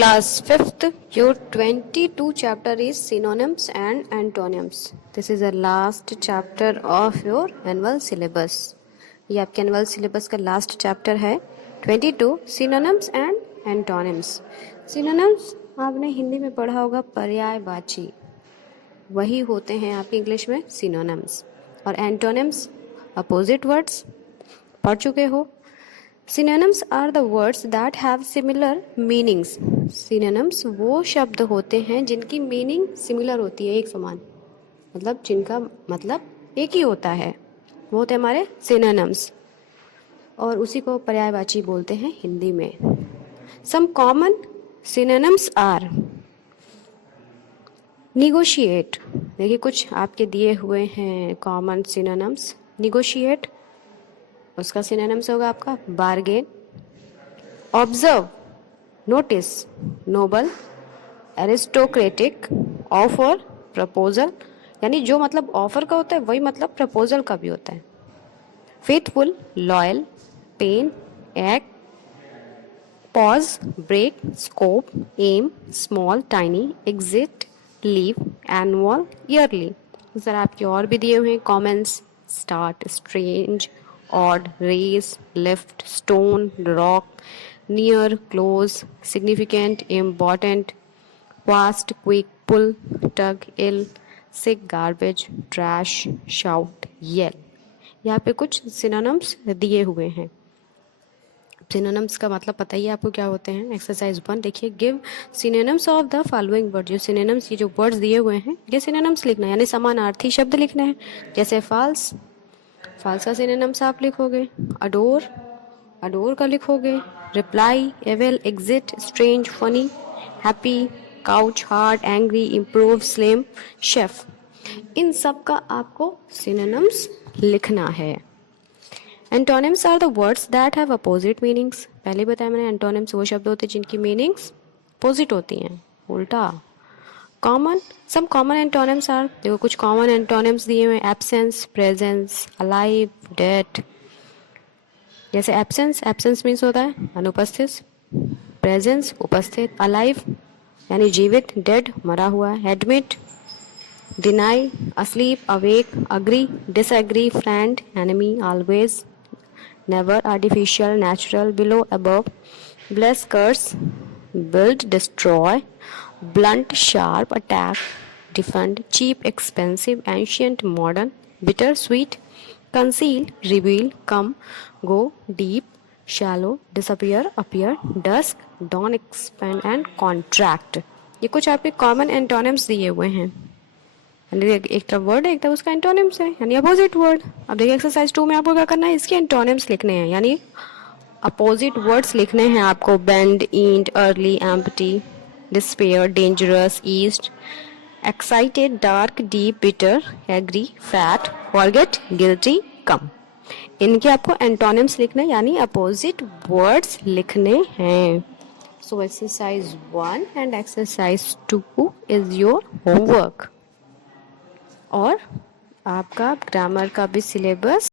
Class 5th, your 22 chapter is synonyms and antonyms. This is the last chapter of your annual syllabus. ये आपके annual syllabus का last chapter है 22 synonyms and antonyms. Synonyms आपने हिंदी में पढ़ा होगा पर्यायवाची, वही होते हैं आपके इंग्लिश में synonyms. और antonyms opposite words पढ़ चुके हो. Synonyms are the words that have similar meanings. Synonyms वो शब्द होते हैं जिनकी मीनिंग सिमिलर होती है, एक समान, मतलब जिनका मतलब एक ही होता है, वो होते हैं हमारे synonyms. और उसी को पर्यायवाची बोलते हैं हिंदी में. Some common synonyms are negotiate. देखिए कुछ आपके दिए हुए हैं common synonyms. Negotiate उसका सिनोनिम्स होगा आपका bargain. Observe, notice, noble, aristocratic, offer, proposal, यानी जो मतलब ऑफर का होता है वही मतलब प्रपोजल का भी होता है. Faithful, loyal, pen, act, pause, break, scope, aim, small, tiny, exit, leave, annual, yearly. Sir आपके और भी दिए हुए हैं comments. Start, strange, odd, raise, lift, stone, rock, near, close, significant, important, fast, quick, pull, tug, ill, sick, garbage, trash, shout, yell. यहाँ पे कुछ synonyms दिए हुए हैं. synonyms का मतलब पता ही आपको क्या होते हैं. एक्सरसाइज 1 देखिए, give synonyms of the following word. जो synonyms, ये जो वर्ड्स दिए हुए हैं ये synonyms लिखना है, यानी समानार्थी शब्द लिखने हैं. जैसे false, फाल्स का सिनोनिम्स आप लिखोगे. अडोर, अडोर का लिखोगे. Reply, evil, exit, strange, funny, happy, couch, hard, angry, improve, slim, chef. इन सब का आपको सिनोनिम्स लिखना है. Antonyms are the words that have opposite meanings. पहले बताया मैंने, एंटोनिम्स वो शब्द होते हैं जिनकी मीनिंग्स अपोजिट होती हैं, उल्टा. Common, some common antonyms are, देखो कुछ कॉमन एंटोनिम्स दिए हुए. Absence, presence, alive, dead. जैसे एब्सेंस, एब्सेंस मीन्स होता है अनुपस्थित. प्रेजेंस उपस्थित. अलाइव यानी जीवित. डेड मरा हुआ. Admit, deny, asleep, awake, agree, disagree, friend, enemy, always, never, artificial, natural, below, above, bless, curse, build, destroy, blunt, sharp, attack, defend, cheap, expensive, ancient, modern, bitter, sweet, conceal, reveal, come, go, deep, shallow, disappear, appear, dusk, dawn, expand and contract. ये कुछ आपके common antonyms दिए हुए हैं. एक तरफ word है, एक तरफ उसका एंटोनिम्स है, यानी अपोजिट वर्ड. अब देखिए एक्सरसाइज 2 में आपको क्या करना है, इसके एंटोनिम्स लिखने हैं, यानी अपोजिट वर्ड्स लिखने हैं आपको. Bend, end, early, empty, despair, dangerous, east, excited, dark, deep, bitter, agree, fat, forget, guilty, come. इनके आपको एंटोनिम्स लिखने यानी अपोजिट वर्ड्स लिखने हैं. So exercise 1 and exercise 2 is your homework. और आपका ग्रामर का भी सिलेबस